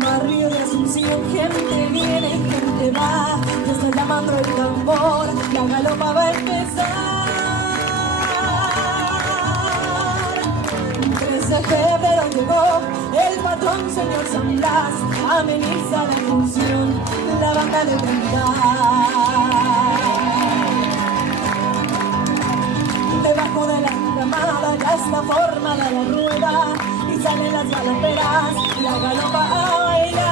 barrio de Asunción, gente viene y gente va, ya está llamando el tambor, la galopa va a empezar. 3 de febrero llegó el patrón señor San Blas, ameniza la función, la banda de cantar. Debajo de la enramada ya está formada la rueda y salen las galoperas, la galopa a bailar.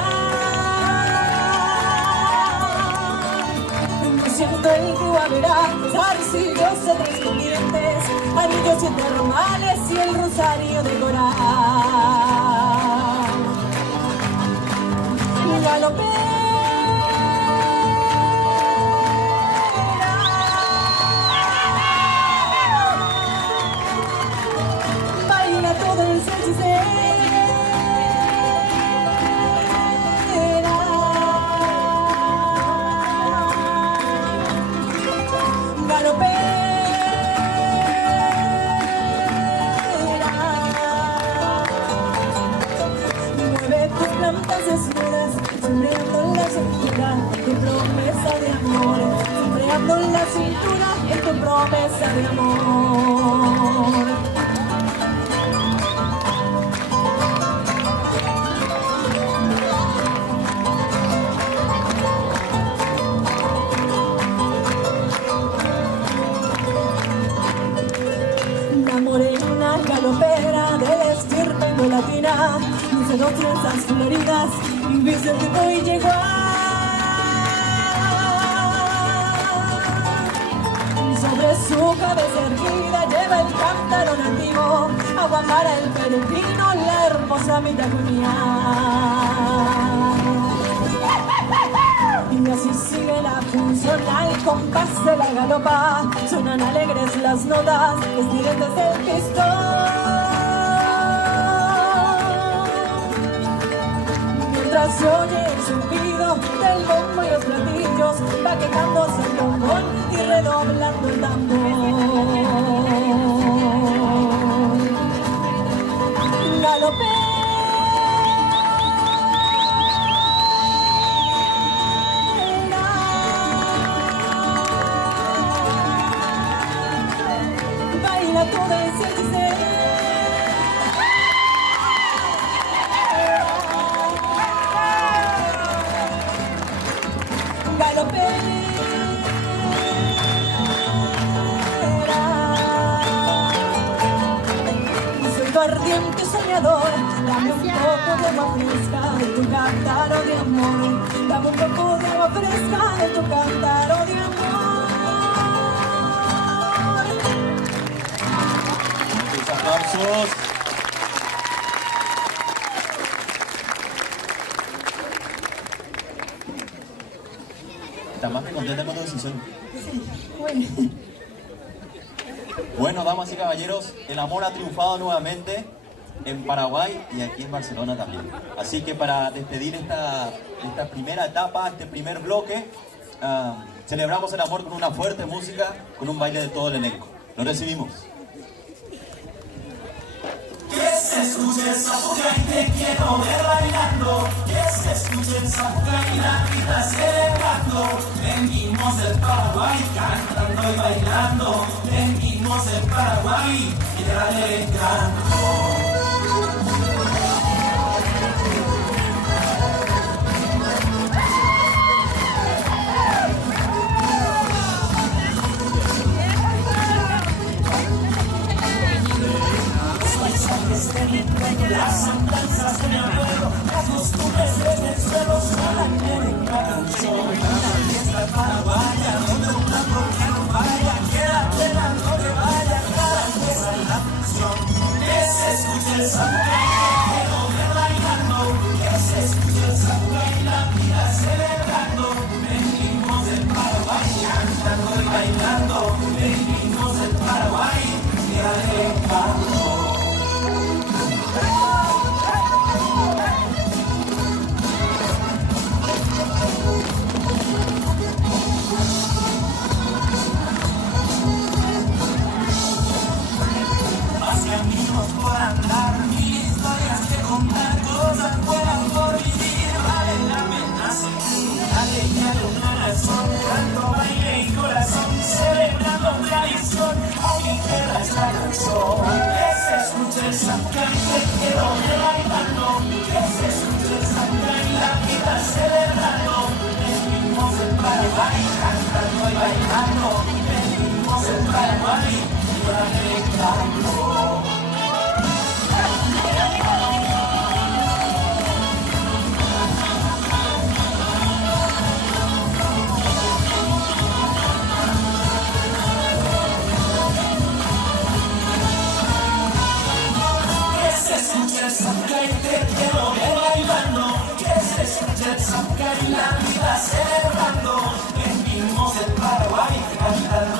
Me siento el guaverá, zarcillos de 3 pendientes, anillos 7 romales y el rosario de coral. Galopera, baila todo el salsicera. Desnudas, sombreando la cintura en tu promesa de amor, sombreando la cintura en tu promesa de amor. La morena galopera de la estirpe latina, luce 2 trenzas floridas y Vicente hoy llegó. Sobre su cabeza erguida lleva el cántaro nativo, agua para el peregrino, la hermosa mitaconía. Y así sigue la función al compás de la galopa, suenan alegres las notas, estridentes del pistón. Mientras se oye el zumbido del bombo y los platillos, va quejándose el trombón y redoblando el tambor. Galopera, baila toda el salsicera. Soy tu ardiente soñador, dame un poco de agua fresca de tu cántaro de amor, dame un poco de agua fresca de tu cántaro de amor. Muchos aplausos. ¿Estás más que contenta con tu decisión? Sí, bueno. Bueno, damas y caballeros, el amor ha triunfado nuevamente en Paraguay y aquí en Barcelona también. Así que para despedir esta primera etapa, este primer bloque, celebramos el amor con una fuerte música, con un baile de todo el elenco. Lo recibimos. Que se escuche esa boca y te quiero ver bailando. Que se escuche esa boca y la vida celebrando. Venimos del Paraguay cantando y bailando. Venimos del Paraguay y dale canto. Las andanzas de mi abuelo, las costumbres de Venezuela, la América canción. Una fiesta paraguaya, donde una porque no vaya, que la pena no le vaya, cada pieza en la función. Que se escuche el samba, quiero ver bailando, que se escuche el samba y la vida celebrando. Venimos del Paraguay, cantando y bailando, venimos del Paraguay, y alejando. Caminos por andar, mil historias que contar, cosas buenas por vivir. sangre te quiero ver bailando, que se escuche el sangre y la vida celebrando. Venimos del Paraguay cantando y bailando, venimos del Paraguay y arreglando. El samba y te quiero ver bailando, que se escuche el samba y la vida celebrando. Venimos del Paraguay cantando